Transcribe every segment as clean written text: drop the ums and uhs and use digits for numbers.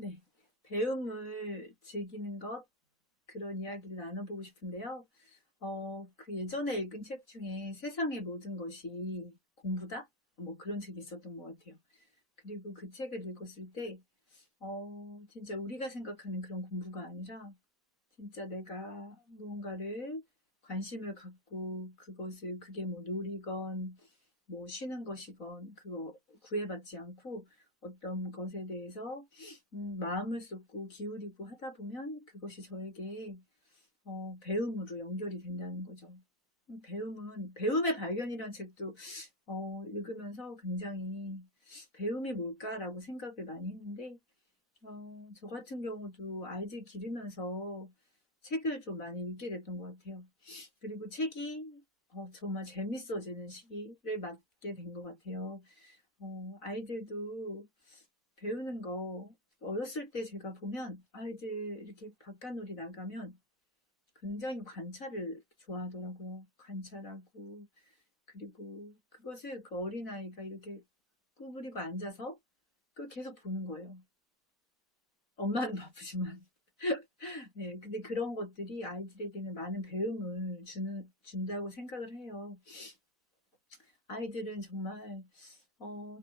네, 배움을 즐기는 것, 그런 이야기를 나눠보고 싶은데요. 그 예전에 읽은 책 중에 세상의 모든 것이 공부다? 뭐 그런 책이 있었던 것 같아요. 그리고 그 책을 읽었을 때, 진짜 우리가 생각하는 그런 공부가 아니라, 진짜 내가 무언가를 관심을 갖고 그게 뭐 놀이건, 뭐 쉬는 것이건, 그거 구애받지 않고 어떤 것에 대해서 마음을 쏟고 기울이고 하다 보면 그것이 저에게 배움으로 연결이 된다는 거죠. 배움의 발견이라는 책도 읽으면서 굉장히 배움이 뭘까라고 생각을 많이 했는데, 저 같은 경우도 아이들 기르면서 책을 좀 많이 읽게 됐던 것 같아요. 그리고 책이 정말 재밌어지는 시기를 맞게 된 것 같아요. 아이들도 배우는 거, 어렸을 때 제가 보면 아이들 이렇게 바깥놀이 나가면 굉장히 관찰을 좋아하더라고요. 관찰하고, 그리고 그것을 그 어린아이가 이렇게 구부리고 앉아서 그걸 계속 보는 거예요. 엄마는 바쁘지만. 네, 근데 그런 것들이 아이들에게는 많은 배움을 준다고 생각을 해요. 아이들은 정말,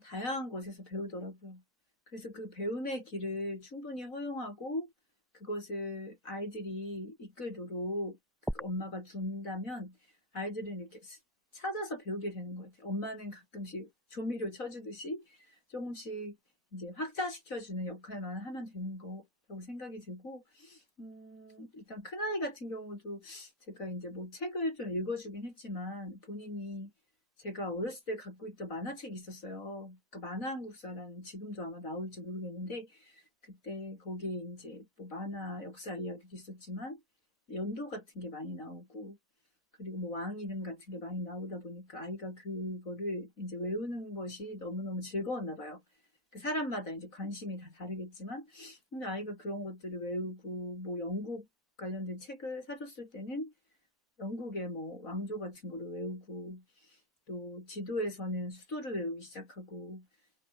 다양한 곳에서 배우더라고요. 그래서 그 배움의 길을 충분히 허용하고 그것을 아이들이 이끌도록 그 엄마가 둔다면 아이들은 이렇게 찾아서 배우게 되는 것 같아요. 엄마는 가끔씩 조미료 쳐주듯이 조금씩 이제 확장시켜주는 역할만 하면 되는 거라고 생각이 들고, 일단 큰아이 같은 경우도 제가 이제 뭐 책을 좀 읽어주긴 했지만 본인이 제가 어렸을 때 갖고 있던 만화책이 있었어요. 그러니까 만화한국사라는 지금도 아마 나올지 모르겠는데 그때 거기에 이제 뭐 만화 역사 이야기도 있었지만 연도 같은 게 많이 나오고 그리고 뭐 왕 이름 같은 게 많이 나오다 보니까 아이가 그거를 이제 외우는 것이 너무너무 즐거웠나 봐요. 그 사람마다 이제 관심이 다 다르겠지만 근데 아이가 그런 것들을 외우고 뭐 영국 관련된 책을 사줬을 때는 영국의 뭐 왕조 같은 거를 외우고 또 지도에서는 수도를 외우기 시작하고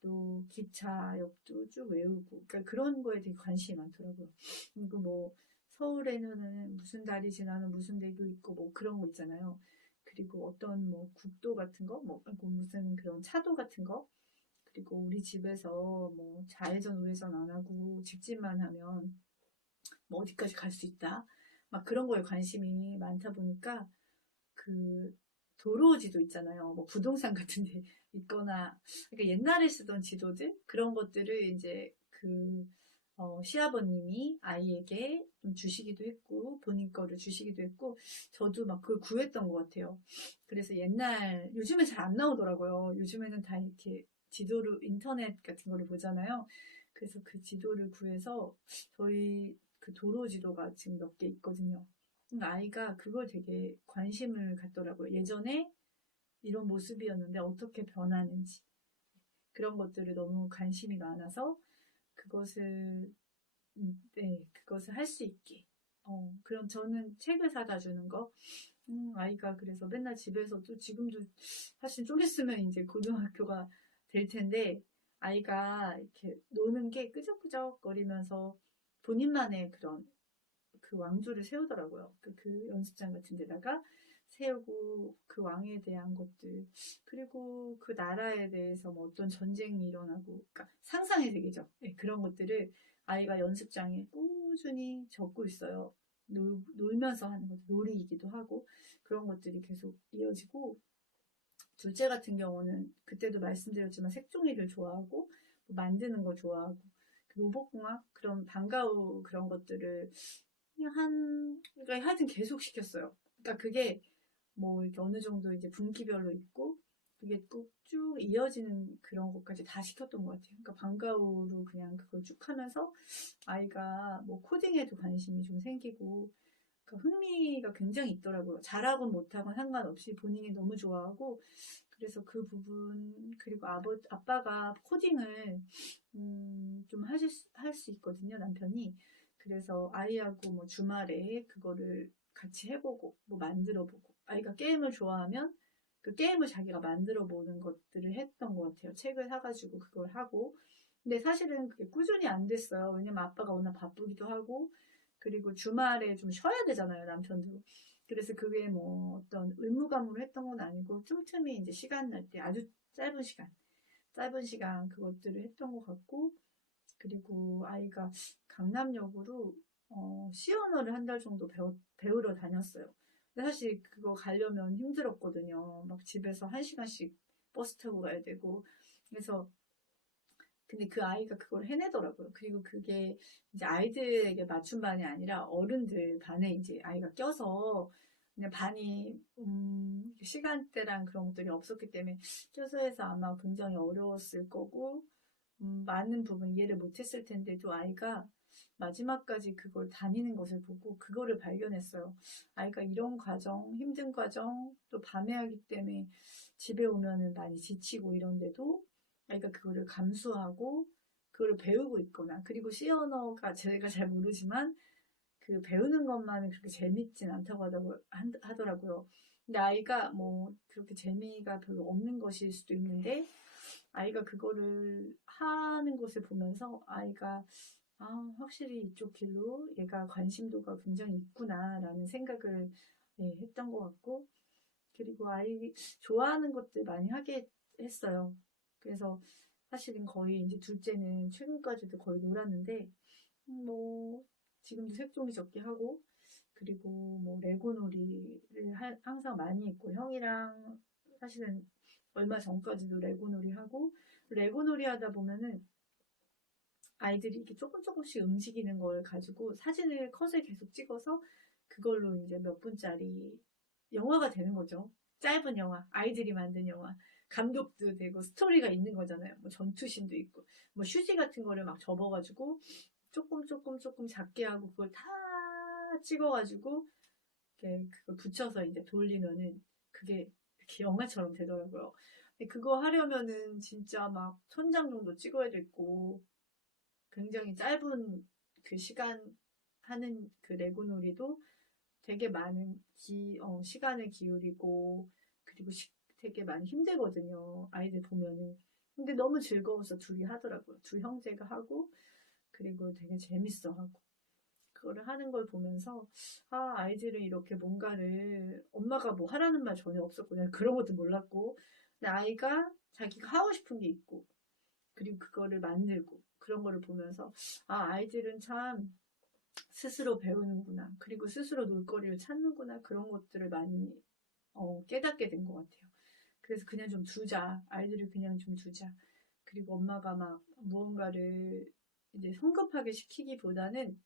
또 기차역도 쭉 외우고 그러니까 그런 거에 되게 관심이 많더라고요. 그리고 뭐 서울에는 무슨 달이 지나면 무슨 대교 있고 뭐 그런 거 있잖아요. 그리고 어떤 뭐 국도 같은 거, 뭐 무슨 그런 차도 같은 거, 그리고 우리 집에서 뭐 좌회전 우회전 안 하고 직진만 하면 뭐 어디까지 갈 수 있다. 막 그런 거에 관심이 많다 보니까 그 도로지도 있잖아요. 뭐 부동산 같은 데 있거나 그러니까 옛날에 쓰던 지도들 그런 것들을 이제 시아버님이 아이에게 좀 주시기도 했고 본인 거를 주시기도 했고 저도 막 그걸 구했던 것 같아요. 그래서 요즘엔 잘 안 나오더라고요. 요즘에는 다 이렇게 지도로 인터넷 같은 거를 보잖아요. 그래서 그 지도를 구해서 저희 그 도로 지도가 지금 몇 개 있거든요. 아이가 그걸 되게 관심을 갖더라고요. 예전에 이런 모습이었는데 어떻게 변하는지. 그런 것들을 너무 관심이 많아서 그것을, 네, 그것을 할 수 있게. 그럼 저는 책을 사다 주는 거. 아이가 그래서 맨날 집에서도 지금도 사실 좀 있으면 이제 고등학교가 될 텐데 아이가 이렇게 노는 게 끄적끄적거리면서 본인만의 그런 그 왕조를 세우더라고요. 그 연습장 같은 데다가 세우고 그 왕에 대한 것들 그리고 그 나라에 대해서 뭐 어떤 전쟁이 일어나고 그러니까 상상의 세계죠. 네, 그런 것들을 아이가 연습장에 꾸준히 적고 있어요. 놀면서 하는 것, 놀이이기도 하고 그런 것들이 계속 이어지고 둘째 같은 경우는 그때도 말씀드렸지만 색종이를 좋아하고 뭐 만드는 거 좋아하고 그 로봇공학 그런 방과후 그런 것들을 그러니까 하여튼 계속 시켰어요. 그러니까 그게 뭐 이렇게 어느 정도 이제 분기별로 있고 그게 꼭 쭉 이어지는 그런 것까지 다 시켰던 것 같아요. 그러니까 방과후로 그냥 그걸 쭉 하면서 아이가 뭐 코딩에도 관심이 좀 생기고 그러니까 흥미가 굉장히 있더라고요. 잘하건 못하건 상관없이 본인이 너무 좋아하고 그래서 그 부분 그리고 아빠가 코딩을 좀 할 수 있거든요, 남편이. 그래서 아이하고 뭐 주말에 그거를 같이 해보고 뭐 만들어보고 아이가 게임을 좋아하면 그 게임을 자기가 만들어 보는 것들을 했던 것 같아요. 책을 사가지고 그걸 하고 근데 사실은 그게 꾸준히 안 됐어요. 왜냐면 아빠가 워낙 바쁘기도 하고, 그리고 주말에 좀 쉬어야 되잖아요, 남편도. 그래서 그게 뭐 어떤 의무감으로 했던 건 아니고, 틈틈이 이제 시간 날 때 아주 짧은 시간 그것들을 했던 것 같고, 그리고 아이가 강남역으로 C 언어를 한 달 정도 배우러 다녔어요. 근데 사실 그거 가려면 힘들었거든요. 막 집에서 1시간씩 버스 타고 가야 되고. 그래서 근데 그 아이가 그걸 해내더라고요. 그리고 그게 이제 아이들에게 맞춤 반이 아니라 어른들 반에 이제 아이가 껴서 그냥 반이 시간대랑 그런 것들이 없었기 때문에 껴서 해서 아마 굉장히 어려웠을 거고 많은 부분 이해를 못했을 텐데도 아이가 마지막까지 그걸 다니는 것을 보고 그거를 발견했어요. 아이가 이런 과정, 힘든 과정, 또 밤에 하기 때문에 집에 오면은 많이 지치고 이런데도 아이가 그거를 감수하고 그거를 배우고 있거나 그리고 C 언어가 제가 잘 모르지만 그 배우는 것만은 그렇게 재밌진 않다고 하더라고요. 근데 아이가 뭐 그렇게 재미가 별로 없는 것일 수도 있는데 아이가 그거를 하는 것을 보면서 아이가 확실히 이쪽 길로 얘가 관심도가 굉장히 있구나라는 생각을 했던 것 같고 그리고 아이 좋아하는 것들 많이 하게 했어요. 그래서 사실은 거의 이제 둘째는 최근까지도 거의 놀았는데 뭐 지금도 색종이 접기 하고 그리고 뭐 레고놀이를 항상 많이 했고 형이랑 사실은 얼마 전까지도 레고놀이 하고 레고놀이 하다 보면은 아이들이 이렇게 조금씩 움직이는 걸 가지고 사진을 컷을 계속 찍어서 그걸로 이제 몇 분짜리 영화가 되는 거죠. 짧은 영화, 아이들이 만든 영화. 감독도 되고 스토리가 있는 거잖아요. 뭐 전투신도 있고 뭐 휴지 같은 거를 막 접어가지고 조금 작게 하고 그걸 다 찍어가지고 이렇게 그걸 붙여서 이제 돌리면은 그게 이렇게 영화처럼 되더라고요. 근데 그거 하려면은 진짜 막 1000장 정도 찍어야 됐고 굉장히 짧은 그 시간 하는 그 레고놀이도 되게 많은 시간을 기울이고 그리고 되게 많이 힘들거든요. 아이들 보면은. 근데 너무 즐거워서 둘이 하더라고요. 두 형제가 하고 그리고 되게 재밌어 하고 그거를 하는 걸 보면서 아이들은 이렇게 뭔가를 엄마가 뭐 하라는 말 전혀 없었고 그냥 그런 것도 몰랐고 근데 아이가 자기가 하고 싶은 게 있고 그리고 그거를 만들고 그런 거를 보면서 아이들은 참 스스로 배우는구나. 그리고 스스로 놀거리를 찾는구나. 그런 것들을 많이 깨닫게 된 것 같아요. 그래서 그냥 좀 두자. 아이들을 그냥 좀 두자. 그리고 엄마가 막 무언가를 이제 성급하게 시키기보다는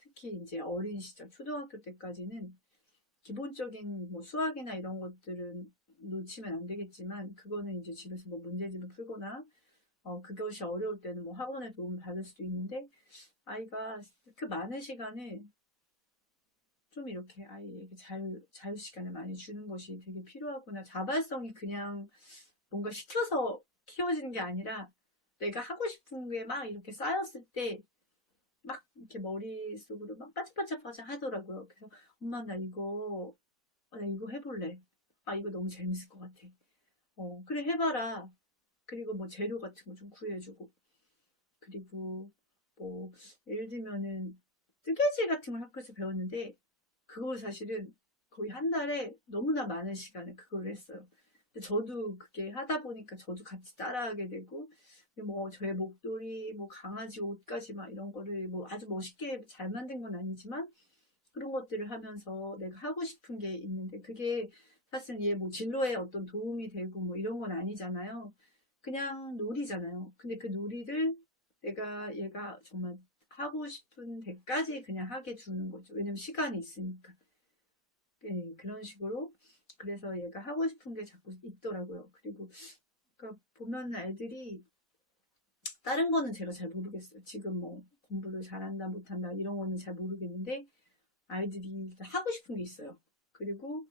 특히 이제 어린 시절, 초등학교 때까지는 기본적인 뭐 수학이나 이런 것들은 놓치면 안 되겠지만 그거는 이제 집에서 뭐 문제집을 풀거나 그것이 어려울 때는 뭐 학원의 도움을 받을 수도 있는데 아이가 그 많은 시간을 좀 이렇게 아이에게 자유 시간을 많이 주는 것이 되게 필요하구나. 자발성이 그냥 뭔가 시켜서 키워지는 게 아니라 내가 하고 싶은 게 막 이렇게 쌓였을 때 막 이렇게 머릿속으로 막 빠짝빠짝 하더라고요. 그래서 엄마 나 이거 해볼래. 이거 너무 재밌을 것 같아. 그래 해봐라. 그리고 뭐 재료 같은 거 좀 구해주고 그리고 뭐 예를 들면은 뜨개질 같은 걸 학교에서 배웠는데 그걸 사실은 거의 한 달에 너무나 많은 시간을 그걸 했어요. 근데 저도 그게 하다 보니까 저도 같이 따라하게 되고 뭐 저의 목도리, 뭐 강아지 옷까지 막 이런 거를 뭐 아주 멋있게 잘 만든 건 아니지만 그런 것들을 하면서 내가 하고 싶은 게 있는데 그게 사실 얘 뭐 진로에 어떤 도움이 되고 뭐 이런 건 아니잖아요. 그냥 놀이잖아요. 근데 그 놀이를 얘가 정말 하고 싶은 데까지 그냥 하게 두는 거죠. 왜냐면 시간이 있으니까. 네, 그런 식으로. 그래서 얘가 하고 싶은 게 자꾸 있더라고요. 그리고, 그러니까 보면 애들이, 다른 거는 제가 잘 모르겠어요. 지금 뭐 공부를 잘한다, 못한다, 이런 거는 잘 모르겠는데, 아이들이 하고 싶은 게 있어요. 그리고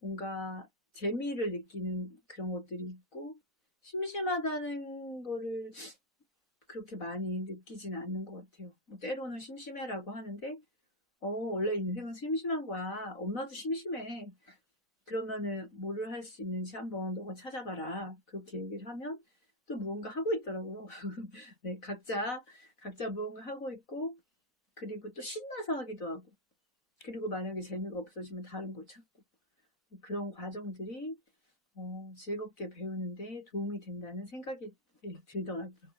뭔가 재미를 느끼는 그런 것들이 있고, 심심하다는 거를 그렇게 많이 느끼지는 않는 것 같아요. 뭐 때로는 심심해라고 하는데, 원래 인생은 심심한 거야. 엄마도 심심해. 그러면은 뭐를 할 수 있는지 한번 너가 찾아봐라. 그렇게 얘기를 하면 또 무언가 하고 있더라고요. 네, 각자 무언가 하고 있고, 그리고 또 신나서 하기도 하고, 그리고 만약에 재미가 없어지면 다른 거 찾고, 그런 과정들이 즐겁게 배우는데 도움이 된다는 생각이 들더라고요.